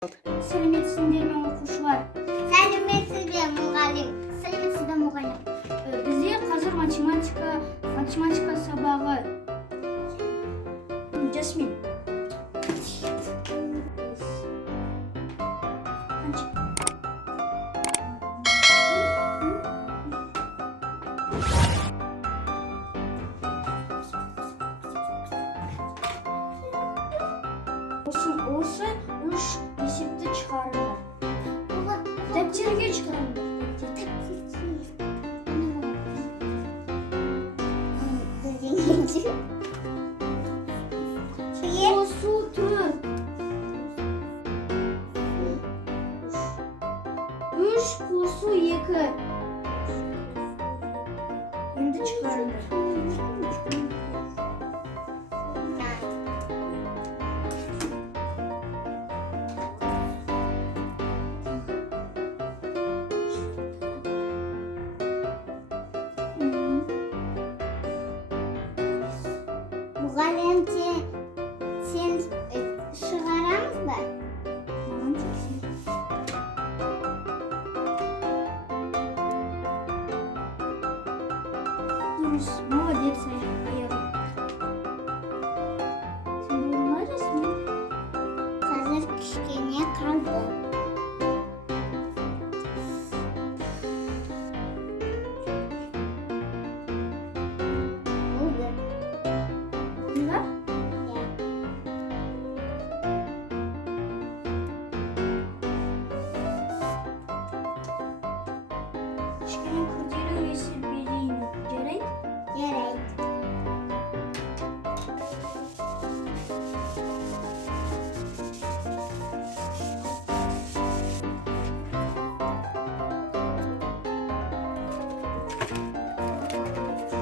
Сәлеметсіздер ме оқушылар? Сәлеметсіздер мұғалім. Сәлеметсіздер мұғалім. Бізде қазір математика сабағы. Жасмин. Осы үш есепті шығарыңдар. Дәптерге шығарыңдар. Қосу төрт. Үш қосу екі. Енді шығарыңдар. Мұғалім сен шығарамыз ба? Маған тексер. Дұрыс, молодец, аяғым. Сен болмай жасмин. Қазір кішкене қалды. Болды. Бunda? Кішкене күрделі есеп берейін. Жарайды? Жарайды.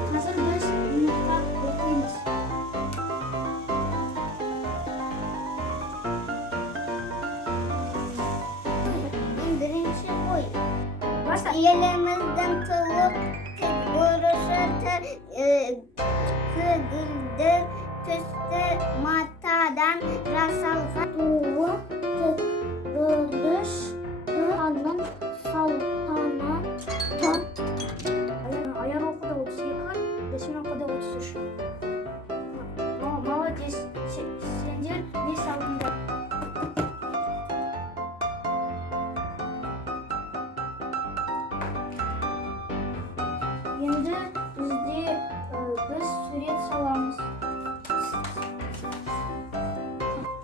Қазір біз минутқа оқимыз. Бірінші ой. Başla. Elimizden tılıp vuruşatır kıgıldır tüstü matadan rasalga tuğu tıkılış Anlam saltana tan. Ayar okuda 32, resmi okuda 33. Молодец. Сендер не салдыңдар. Енді біз сурет саламыз.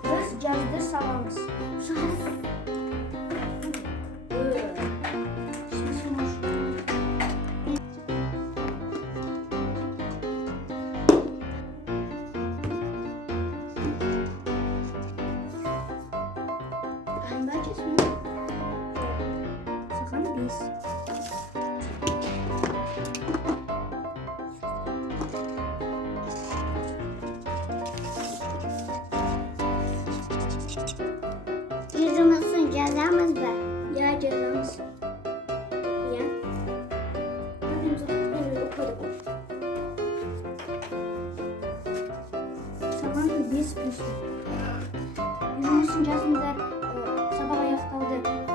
Біз жазды саламыз. Саған 5. Yüzümüzün cezamız var. Ya cezamız. Ya. Саған 5 плюс. Yüzümüzün жазыңдар сабақ аяқталды.